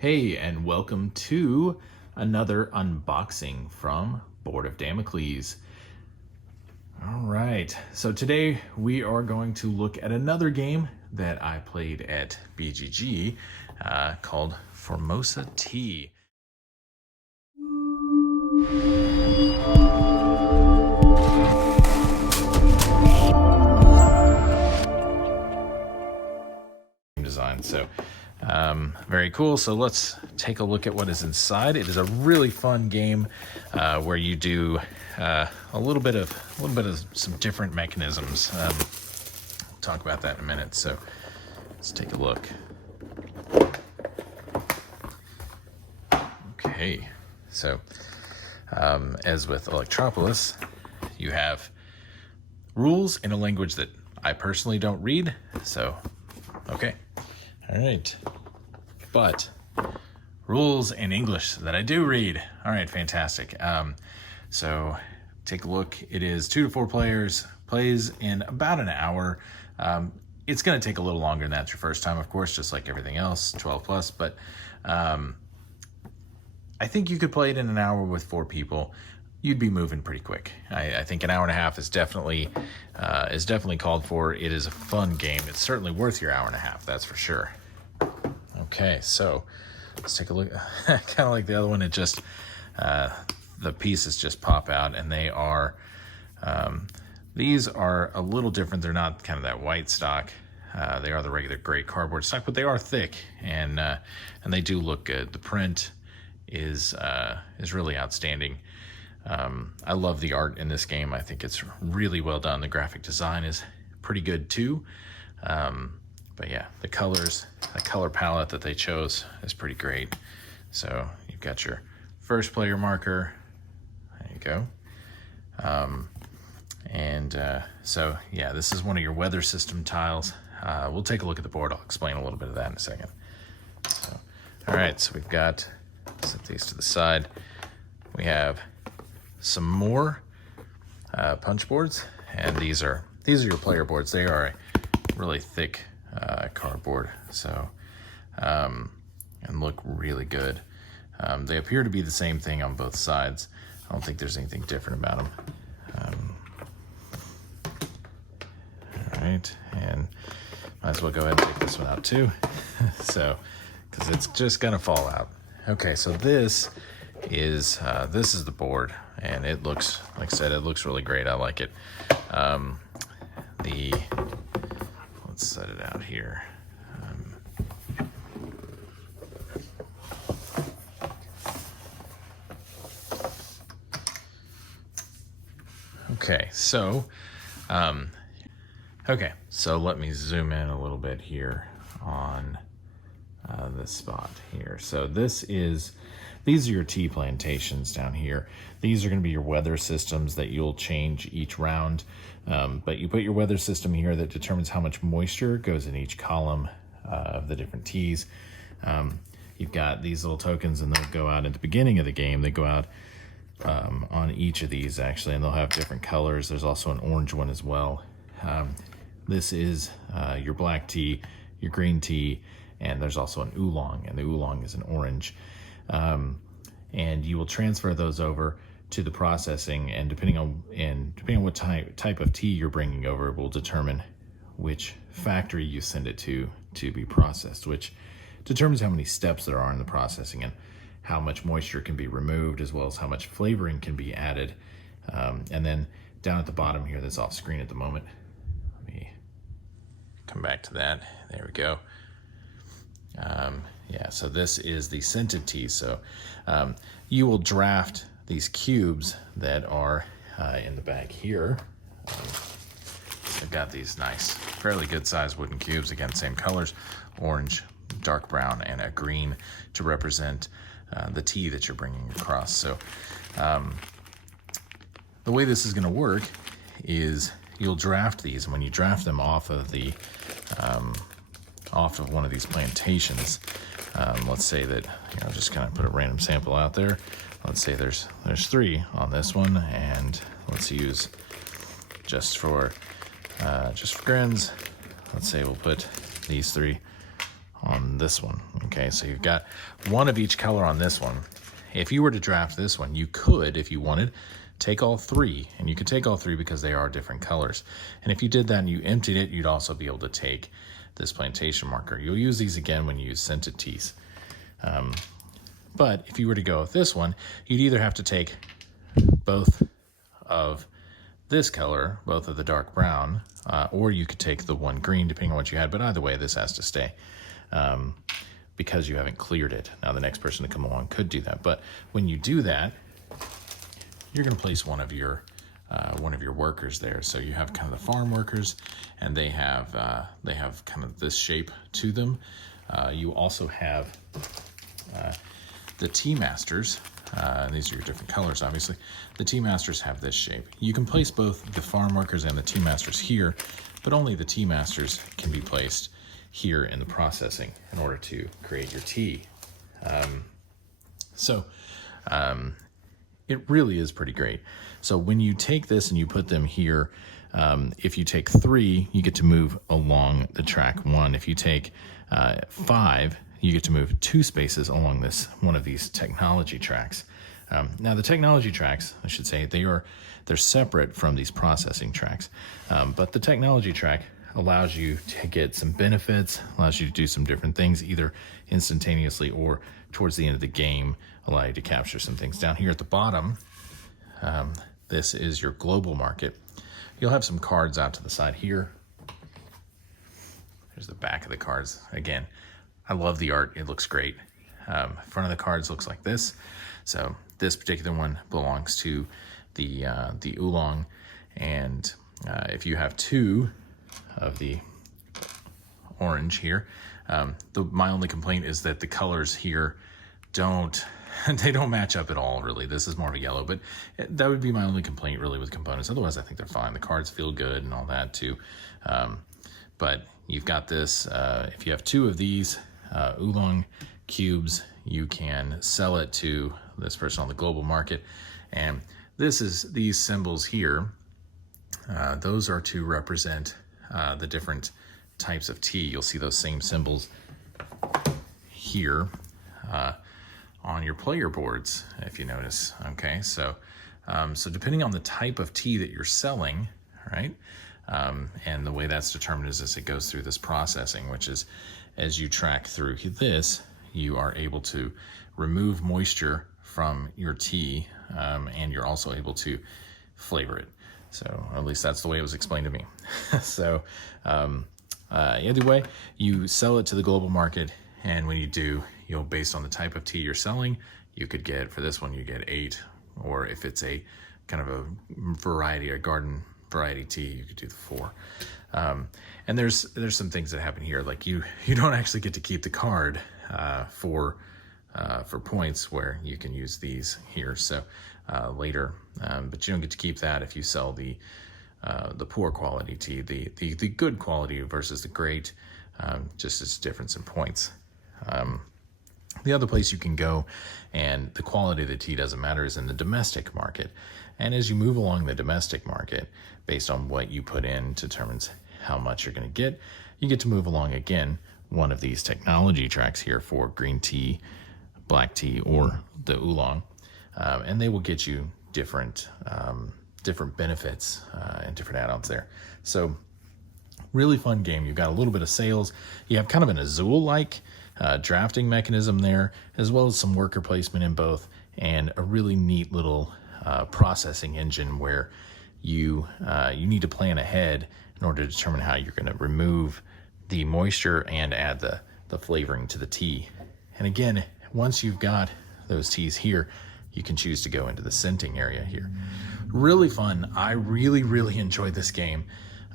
Hey, and welcome to another unboxing from Board of Damocles. All right, so today we are going to look at another game that I played at BGG called Formosa Tea. Design. So very cool. So let's take a look at what is inside. It is a really fun game where you do a little bit of some different mechanisms. We'll talk about that in a minute. So let's take a look. Okay, so as with Electropolis, you have rules in a language that I personally don't read. So okay. All right, but rules in English that I do read. All right, fantastic. So take a look. It is 2 to 4 players, plays in about an hour. It's going to take a little longer than that your first time, of course, just like everything else, 12 plus. But I think you could play it in an hour with 4 people. You'd be moving pretty quick. I think an hour and a half is definitely called for. It is a fun game. It's certainly worth your hour and a half, that's for sure. Okay, so let's take a look. Kind of like the other one, it just the pieces just pop out, and they are these are a little different. They're not kind of that white stock. They are the regular gray cardboard stock, but they are thick, and they do look good. The print is really outstanding. I love the art in this game. I think it's really well done. The graphic design is pretty good too. But yeah, the colors, the color palette that they chose is pretty great. So you've got your first player marker. There you go. So yeah, this is one of your weather system tiles. We'll take a look at the board. I'll explain a little bit of that in a second. So, all right, so we've got, set these to the side. We have some more punch boards, and these are your player boards. They are a really thick cardboard, so and look really good. They appear to be the same thing on both sides. I don't think there's anything different about them. All right, and might as well go ahead and take this one out too. So, because it's just gonna fall out. Okay, so this is the board, and it looks, like I said, it looks really great. I like it. Let's set it out here. Okay, so let me zoom in a little bit here on this spot here. So these are your tea plantations down here. These are going to be your weather systems that you'll change each round. But you put your weather system here that determines how much moisture goes in each column of the different teas. You've got these little tokens, and they'll go out at the beginning of the game. They go out on each of these, actually, and they'll have different colors. There's also an orange one as well. This is your black tea, your green tea, and there's also an oolong, and the oolong is an orange. And you will transfer those over to the processing, and depending on what type of tea you're bringing over, will determine which factory you send it to be processed, which determines how many steps there are in the processing and how much moisture can be removed, as well as how much flavoring can be added. And then down at the bottom here, that's off screen at the moment. Let me come back to that. There we go. Yeah, so this is the scented tea. So you will draft these cubes that are in the back here. I've got these nice, fairly good sized wooden cubes. Again, same colors, orange, dark brown, and a green to represent the tea that you're bringing across. So the way this is going to work is you'll draft these, and when you draft them off of one of these plantations, let's say that, just kind of put a random sample out there. Let's say there's 3 on this one, and let's use just for grins. Let's say we'll put these 3 on this one. Okay. Okay, so you've got one of each color on this one. If you were to draft this one, you could, if you wanted, take all three, and you could take all three because they are different colors. And if you did that and you emptied it, you'd also be able to take this plantation marker. You'll use these again when you use scented teas. But if you were to go with this one, you'd either have to take both of this color, both of the dark brown, or you could take the one green, depending on what you had. But either way, this has to stay because you haven't cleared it. Now, the next person to come along could do that. But when you do that, you're going to place one of your workers there. So you have kind of the farm workers, and they have kind of this shape to them. You also have the tea masters. These are your different colors, obviously. The tea masters have this shape. You can place both the farm workers and the tea masters here, but only the tea masters can be placed here in the processing in order to create your tea. It really is pretty great. So when you take this and you put them here, if you take 3, you get to move along the track 1. If you take 5, you get to move 2 spaces along this one of these technology tracks. Now the technology tracks, I should say, they're separate from these processing tracks. But the technology track allows you to get some benefits, allows you to do some different things, either instantaneously or towards the end of the game, allow you to capture some things. Down here at the bottom, this is your global market. You'll have some cards out to the side here. There's the back of the cards. Again, I love the art. It looks great. Front of the cards looks like this. So this particular one belongs to the oolong. And if you have 2 of the orange here, my only complaint is that the colors here don't match up at all, really. This is more of a yellow, but that would be my only complaint, really, with components. Otherwise, I think they're fine. The cards feel good and all that, too. But you've got this. If you have 2 of these oolong cubes, you can sell it to this person on the global market. And these symbols here, those are to represent the different types of tea. You'll see those same symbols here on your player boards, if you notice. Okay, so depending on the type of tea that you're selling, right, and the way that's determined is as it goes through this processing, which is as you track through this, you are able to remove moisture from your tea, and you're also able to flavor it. So at least that's the way it was explained to me. So either way, you sell it to the global market, and when you do, based on the type of tea you're selling, you could get, for this one, you get 8, or if it's a kind of a variety, a garden variety tea, you could do the 4. And there's some things that happen here, like you don't actually get to keep the card for points, where you can use these here. So later, but you don't get to keep that if you sell the poor quality tea. The good quality versus the great, just its difference in points. The other place you can go, and the quality of the tea doesn't matter, is in the domestic market. And as you move along the domestic market, based on what you put in determines how much you're going to get. You get to move along again one of these technology tracks here for green tea, black tea, or the oolong, and they will get you different benefits and different add-ons there. So really fun game. You've got a little bit of sales. You have kind of an Azul-like drafting mechanism there, as well as some worker placement in both, and a really neat little processing engine where you need to plan ahead in order to determine how you're going to remove the moisture and add the flavoring to the tea. And again, once you've got those teas here, you can choose to go into the scenting area here. Really fun. I really, really enjoyed this game.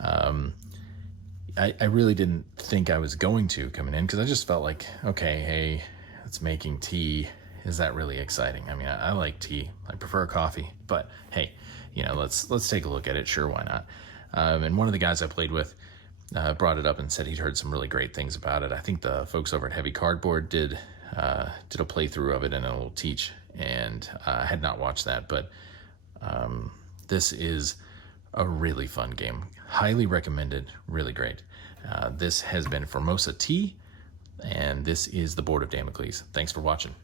I really didn't think I was going to coming in, because I just felt like, okay, hey, it's making tea. Is that really exciting? I mean, I like tea. I prefer coffee, but hey, let's take a look at it. Sure, why not? And one of the guys I played with brought it up and said he'd heard some really great things about it. I think the folks over at Heavy Cardboard did a playthrough of it and a little teach, and I had not watched that, but this is a really fun game. Highly recommended, really great. This has been Formosa Tea, And this is the Board of Damocles. Thanks for watching.